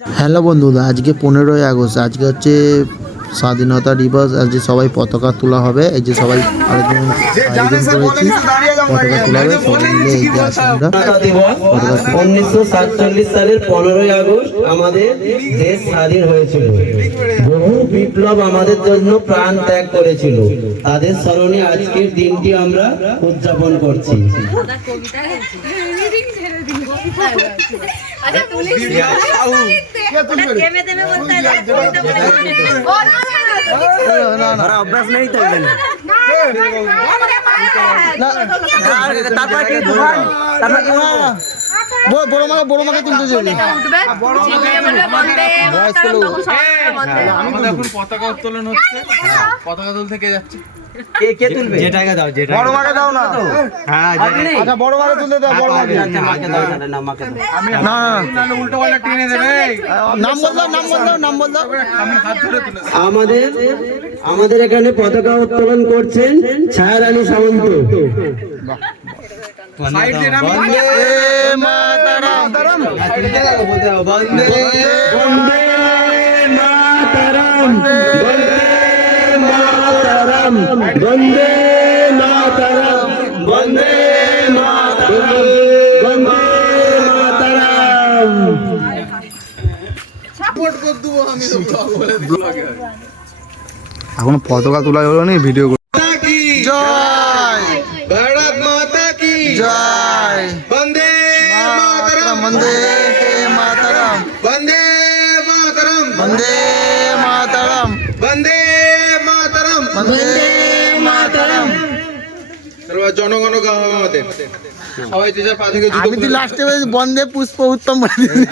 Hello বন্ধুরা, আজকে 15ই August. আজকে হচ্ছে স্বাধীনতা দিবস। আজকে সবাই পতাকা তোলা হবে। এই যে সবাই আয়োজন করেছি, পতাকা তোলা হবে সবাই মিলে। এই যে আছি আমরা। 1947 সালের 15ই আগস্ট আমাদের দেশ স্বাধীন হয়েছিল। বহু বিপ্লব আমাদের জন্য প্রাণ ত্যাগ করেছিল। তাদের স্মরণে আজকের দিনটি আমরা উদযাপন করছি। অভ্যাস নেই তো বড় মাকে তুলতে যাবে। আমাদের এখন পতাকা উত্তোলন হচ্ছে। পতাকা তুলতে কে যাচ্ছে? কে তুলবে? যেটাকে দাও, যেটা বড় মাকে দাও না। হ্যাঁ, আচ্ছা বড় মাকে তুলতে দাও। বড় মাকে মাকে দাও, না মাকে দাও। না উল্টো পাল্টা টেনে দেবে। নাম বল দাও, নাম বল দাও। আমি হাত ধরে তুলে আমাদের এখানে পতাকা উত্তোলন করছেন ছায়ারানী সামন্ত। সাইড দিয়ে নাম বন্দে মাতরম। বন্দে মাতরম, বন্দে মাতরম, বন্দে মাতরম, বন্দে মাতরম। সাপোর্ট করে দেবো আমি তো ব্লগ বলে দিই আগে। এখন পতাকা তোলা হলো না, ভিডিও মাতা কি জয়, ভারত মাতা কি জয় বন্দে মাতরম, বন্দে মাতরম, বন্দে মাতরম, বন্দে মাতরম, বন্দে মাতরম। বন্দে মাতরম। তারপর জনগণ গাওয়া হবে আমাদের। সবাই যে যার পা থেকে জুতো আমি তো লাস্টে বন্দে পুষ্প উত্তম বলে দিয়েছি।